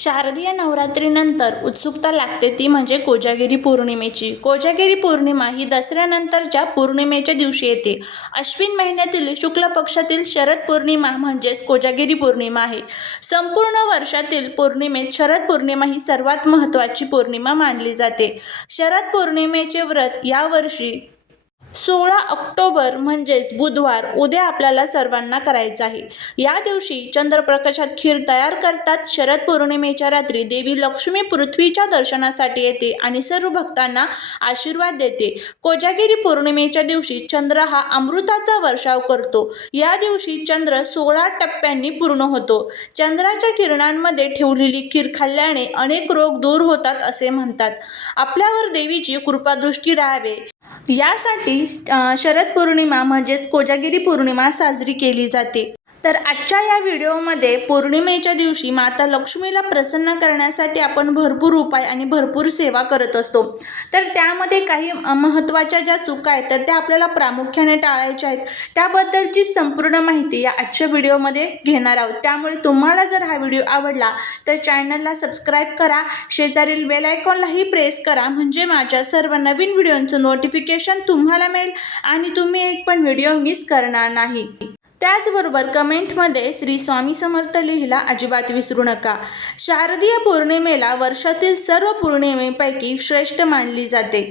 शारदीय नवरात्रीनंतर उत्सुकता लागते ती म्हणजे कोजागिरी पौर्णिमेची. कोजागिरी पौर्णिमा ही दसऱ्यानंतरच्या पौर्णिमेच्या दिवशी येते. अश्विन महिन्यातील शुक्ल पक्षातील शरद पौर्णिमा म्हणजेच कोजागिरी पौर्णिमा आहे. संपूर्ण वर्षातील पौर्णिमेत शरद पौर्णिमा ही सर्वात महत्त्वाची पौर्णिमा मानली जाते. शरद पौर्णिमेचे व्रत यावर्षी 16 ऑक्टोबर म्हणजेच बुधवार उद्या आपल्याला सर्वांना करायचं आहे. या दिवशी चंद्रप्रकाशात खीर तयार करतात. शरद पौर्णिमेच्या रात्री देवी लक्ष्मी पृथ्वीच्या दर्शनासाठी येते आणि सर्व भक्तांना आशीर्वाद देते. कोजागिरी पौर्णिमेच्या दिवशी चंद्र हा अमृताचा वर्षाव करतो. या दिवशी चंद्र 16 टप्प्यांनी पूर्ण होतो. चंद्राच्या किरणांमध्ये ठेवलेली खीर खाल्ल्याने अनेक रोग दूर होतात असे म्हणतात. आपल्यावर देवीची कृपादृष्टी राहावे यासाठी शरद पौर्णिमा म्हणजेच कोजागिरी पौर्णिमा साजरी केली जाते. तर आजच्या या व्हिडिओमध्ये पौर्णिमेच्या दिवशी माता लक्ष्मीला प्रसन्न करण्यासाठी आपण भरपूर उपाय आणि भरपूर सेवा करत असतो. तर त्यामध्ये काही महत्त्वाच्या ज्या चुका आहेत तर त्या आपल्याला प्रामुख्याने टाळायच्या आहेत. त्याबद्दलची संपूर्ण माहिती या आजच्या व्हिडिओमध्ये घेणार आहोत. त्यामुळे तुम्हाला जर हा व्हिडिओ आवडला तर चॅनलला सबस्क्राईब करा, शेजारील बेल आयकॉनलाही प्रेस करा म्हणजे माझ्या सर्व नवीन व्हिडिओंचं नोटिफिकेशन तुम्हाला मिळेल आणि तुम्ही एक पण व्हिडिओ मिस करणार नाही. त्याचबरोबर कमेंटमध्ये श्री स्वामी समर्थ लिहायला अजिबात विसरू नका. शारदीय पौर्णिमेला वर्षातील सर्व पौर्णिमेपैकी श्रेष्ठ मानली जाते.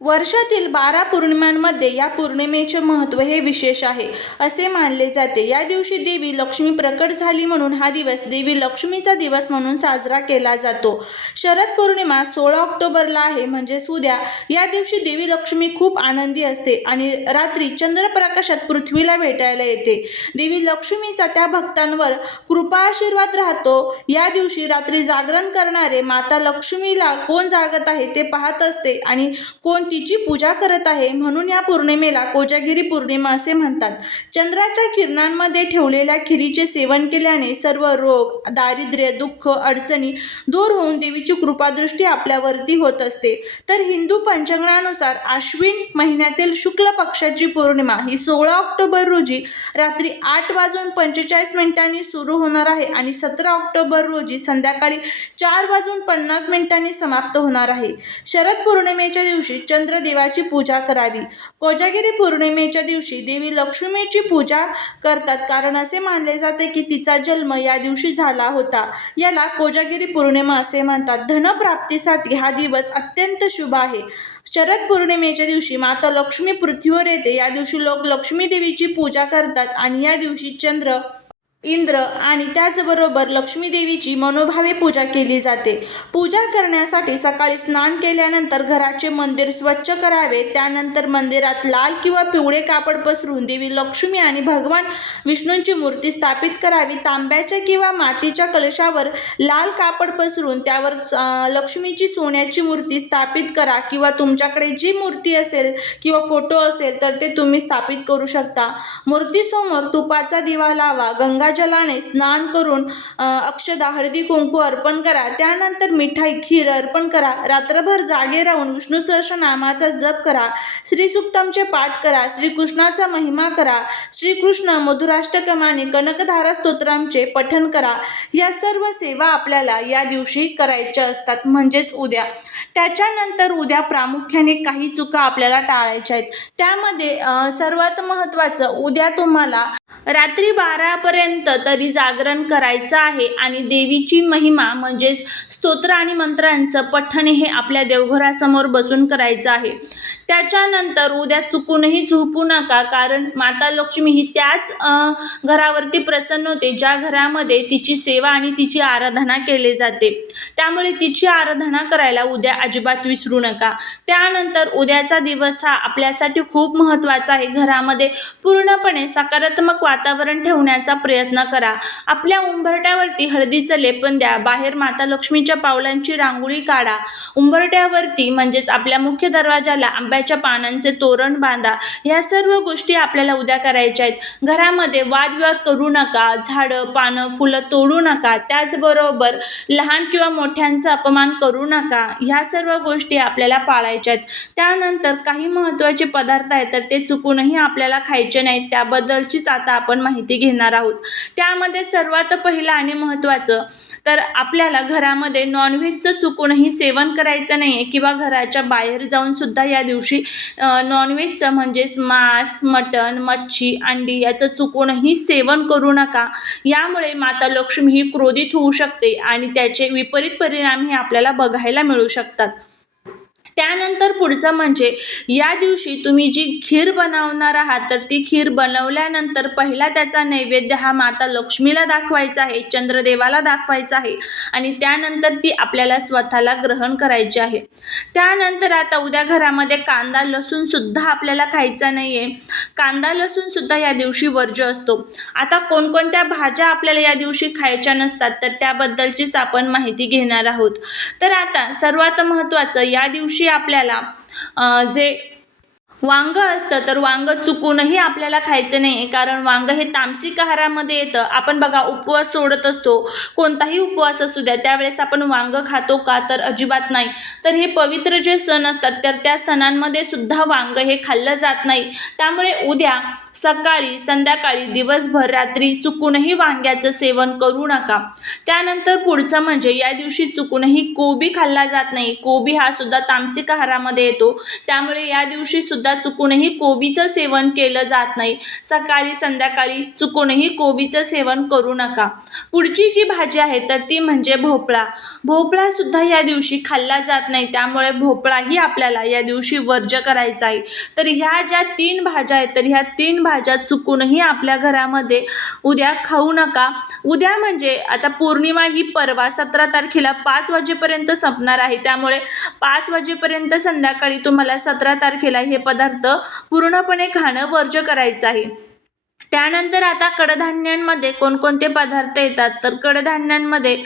वर्षातील 12 पौर्णिमांमध्ये या पौर्णिमेचे महत्त्व हे विशेष आहे असे मानले जाते. या दिवशी देवी लक्ष्मी प्रकट झाली म्हणून हा दिवस देवी लक्ष्मीचा दिवस म्हणून साजरा केला जातो. शरद पौर्णिमा 16 ऑक्टोबरला आहे म्हणजेच उद्या. या दिवशी देवी लक्ष्मी खूप आनंदी असते आणि रात्री चंद्रप्रकाशात पृथ्वीला भेटायला येते. देवी लक्ष्मीचा त्या भक्तांवर कृपा आशीर्वाद राहतो. या दिवशी रात्री जागरण करणारे माता लक्ष्मीला कोण जागत आहे ते पाहत असते आणि कोण तिची पूजा करत आहे म्हणून या पौर्णिमेला कोजागिरी पौर्णिमा असे म्हणतात. चंद्राच्या किरणांमध्ये ठेवलेल्या खिरीचे सेवन केल्याने सर्व रोग, दारिद्र्य, दुःख, अडचणी दूर होऊन देवीची कृपादृष्टी आपल्यावरती होत असते. तर हिंदू पंचांगानुसार अश्विन महिन्यातील शुक्ल पक्षाची पौर्णिमा ही 16 ऑक्टोबर रोजी रात्री 8:45 सुरू होणार आहे आणि 17 ऑक्टोबर रोजी संध्याकाळी 4:50 समाप्त होणार आहे. शरद पौर्णिमेच्या दिवशी चंद्रदेवाची पूजा करावी. कोजागिरी पौर्णिमेच्या दिवशी देवी लक्ष्मीची पूजा करतात कारण असे मानले जाते की तिचा जन्म या दिवशी झाला होता. याला कोजागिरी पौर्णिमा असे म्हणतात. धनप्राप्तीसाठी हा दिवस अत्यंत शुभ आहे. शरद पौर्णिमेच्या दिवशी माता लक्ष्मी पृथ्वीवर येते. या दिवशी लोक लक्ष्मी देवीची पूजा करतात आणि या दिवशी चंद्र, इंद्र आणि त्याचबरोबर लक्ष्मी देवीची मनोभावे पूजा केली जाते. पूजा करण्यासाठी सकाळी स्नान केल्यानंतर घराचे मंदिर स्वच्छ करावे. त्यानंतर मंदिरात लाल किंवा पिवळे कापड पसरून देवी लक्ष्मी आणि भगवान विष्णूंची मूर्ती स्थापित करावी. तांब्याच्या किंवा मातीच्या कलशावर लाल कापड पसरून त्यावर लक्ष्मीची सोन्याची मूर्ती स्थापित करा किंवा तुमच्याकडे जी मूर्ती असेल किंवा फोटो असेल तर ते तुम्ही स्थापित करू शकता. मूर्तीसमोर तुपाचा दिवा लावा. गंगाजलाने स्नान करून अक्षदा, हळदी कुंकू अर्पण करा. त्यानंतर मिठाई, खीर अर्पण करा. रात्रभर जागे राहून विष्णू सहस्रनामाचा जप करा. श्रीसूक्तमचे पाठ करा. श्रीकृष्णाचा महिमा करा. श्रीकृष्ण मधुराष्टकम आणि कनकधारा स्तोत्रांचे पठण करा. या सर्व सेवा आपल्याला या दिवशी करायच्या असतात म्हणजेच उद्या. त्याच्यानंतर उद्या प्रामुख्याने काही चुका आपल्याला टाळायच्या आहेत. त्यामध्ये सर्वात महत्त्वाचं उद्या तुम्हाला रात्री 12पर्यंत तरी जागरण करायचं आहे आणि देवीची महिमा म्हणजेच स्तोत्र आणि मंत्रांचं पठण हे आपल्या देवघरासमोर बसून करायचं आहे. त्याच्यानंतर उद्या चुकूनही झोपू नका कारण माता लक्ष्मी ही त्याच घरावरती प्रसन्न होते ज्या घरामध्ये तिची सेवा आणि तिची आराधना केली जाते. त्यामुळे तिची आराधना करायला उद्या अजिबात विसरू नका. त्यानंतर उद्याचा दिवस हा आपल्यासाठी खूप महत्त्वाचा आहे. घरामध्ये पूर्णपणे सकारात्मक वातावरण ठेवण्याचा प्रयत्न करा. आपल्या उंबरट्यावरती हळदीचं लेपन द्या. बाहेर माता लक्ष्मीच्या पावलांची रांगोळी काढा. उंबरट्यावरती म्हणजेच आपल्या मुख्य दरवाजाला आंब्याच्या पानांचे तोरण बांधा. या सर्व गोष्टी आपल्याला उद्या करायच्या आहेत. घरामध्ये वादविवाद करू नका. झाडं, पानं, फुलं तोडू नका. त्याचबरोबर लहान किंवा मोठ्यांचा अपमान करू नका, ह्या सर्व गोष्टी आपल्याला पाळायच्या आहेत. त्यानंतर काही महत्त्वाचे पदार्थ आहेत तर ते चुकूनही आपल्याला खायचे नाहीत, त्याबद्दलचीच आता आपण माहिती घेणार आहोत. त्यामध्ये सर्वात पहिलं आणि महत्त्वाचं तर आपल्याला घरामध्ये नॉनव्हेजचं चुकूनही सेवन करायचं नाही आहे किंवा घराच्या बाहेर जाऊन सुद्धा या दिवशी नॉनव्हेजचं म्हणजेच मांस, मटण, मच्छी, अंडी याचं चुकूनही सेवन करू नका. यामुळे माता लक्ष्मी ही क्रोधित होऊ शकते आणि त्याचे विपरीत परिणाम हे आपल्याला बघायला मिळू शकतात. त्यानंतर पुढचं म्हणजे या दिवशी तुम्ही जी खीर बनवणार आहात तर ती खीर बनवल्यानंतर पहिला त्याचा नैवेद्य हा माता लक्ष्मीला दाखवायचा आहे, चंद्रदेवाला दाखवायचा आहे आणि त्यानंतर ती आपल्याला स्वतःला ग्रहण करायची आहे. त्यानंतर आता उद्या घरामध्ये कांदा लसूण सुद्धा आपल्याला खायचा नाही आहे. कांदा लसूण सुद्धा या दिवशी वर्ज्य असतो. आता कोणकोणत्या भाज्या आपल्याला या दिवशी खायच्या नसतात तर त्याबद्दलचीच आपण माहिती घेणार आहोत. तर आता सर्वात महत्त्वाचं या दिवशी आपल्याला जे वांग असतं तर वांग चुकूनही आपल्याला खायचं नाही आहे, कारण वांग हे तामसिक आहारामध्ये येतं. आपण बघा उपवास सोडत असतो, कोणताही उपवास असू द्या, त्यावेळेस आपण वांग खातो का तर अजिबात नाही. तर हे पवित्र जे सण असतात तर त्या सणांमध्ये सुद्धा वांग हे खाल्लं जात नाही. त्यामुळे उद्या सकाळी, संध्याकाळी, दिवसभर, रात्री चुकूनही वांग्याचं सेवन करू नका. त्यानंतर पुढचं म्हणजे या दिवशी चुकूनही कोबी खाल्ला जात नाही. कोबी हा सुद्धा तामसिक आहारामध्ये येतो, त्यामुळे या दिवशी सुद्धा चुकूनही कोबीचं सेवन केलं जात नाही. सकाळी, संध्याकाळी चुकूनही कोबीचं सेवन करू नका. पुढची जी भाजी आहे तर ती म्हणजे भोपळा. भोपळा सुद्धा या दिवशी खाल्ला जात नाही, त्यामुळे भोपळाही आपल्याला या दिवशी वर्ज्य करायचा आहे. तर ह्या ज्या 3 भाज्या आहेत तर ह्या 3 भाज्या चुकूनही आपल्या घरामध्ये उद्या खाऊ नका. उद्या म्हणजे आता पौर्णिमा ही परवा 17 तारखेला 5 वाजेपर्यंत संपणार आहे, त्यामुळे 5 वाजेपर्यंत संध्याकाळी तुम्हाला 17 तारखेला हे पदार्थ पूर्णपणे खाणं वर्ज्य करायचं आहे. त्यानंतर आता कडधान्यांमध्ये कोणकोणते पदार्थ येतात तर कडधान्यांमध्ये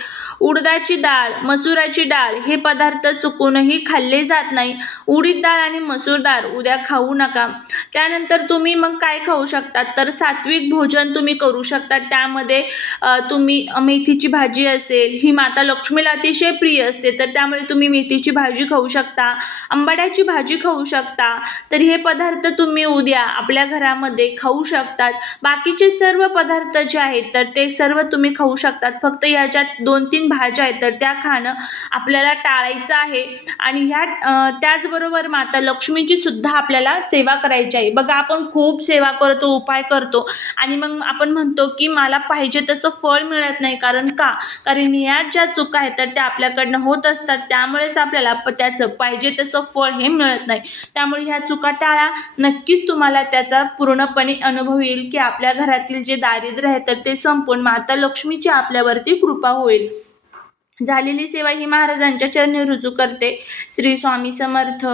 उडदाची डाळ, मसुराची डाळ हे पदार्थ चुकूनही खाल्ले जात नाही. उडीद डाळ आणि मसूर डाळ उद्या खाऊ नका. त्यानंतर तुम्ही मग काय खाऊ शकतात तर सात्विक भोजन तुम्ही करू शकता. त्यामध्ये तुम्ही मेथीची भाजी असेल, ही माता लक्ष्मीला अतिशय प्रिय असते, तर त्यामुळे तुम्ही मेथीची भाजी खाऊ शकता, आंबाड्याची भाजी खाऊ शकता. तर हे पदार्थ तुम्ही उद्या आपल्या घरामध्ये खाऊ शकतात. बाकीचे सर्व पदार्थ जे आहेत तर ते सर्व तुम्ही खाऊ शकतात. फक्त याच्यात 2-3 भाज्या आहेत तर त्या खाणं आपल्याला टाळायचं आहे. आणि ह्या त्याचबरोबर माता लक्ष्मीची सुद्धा आपल्याला सेवा करायची आहे. बघा आपण खूप सेवा करतो, उपाय करतो आणि मग आपण म्हणतो की मला पाहिजे तसं फळ मिळत नाही. कारण यात ज्या चुका आहेत तर त्या आपल्याकडनं होत असतात, त्यामुळेच आपल्याला त्याचं पाहिजे तसं फळ हे मिळत नाही. त्यामुळे ह्या चुका टाळा. नक्कीच तुम्हाला त्याचा पूर्णपणे अनुभव येईल की आपल्या घरातील जे दारिद्र्य आहे तर ते संपून माता लक्ष्मीची आपल्यावरती कृपा होईल. झालेली सेवा ही महाराजांच्या चरणी रुजू करते. श्री स्वामी समर्थ.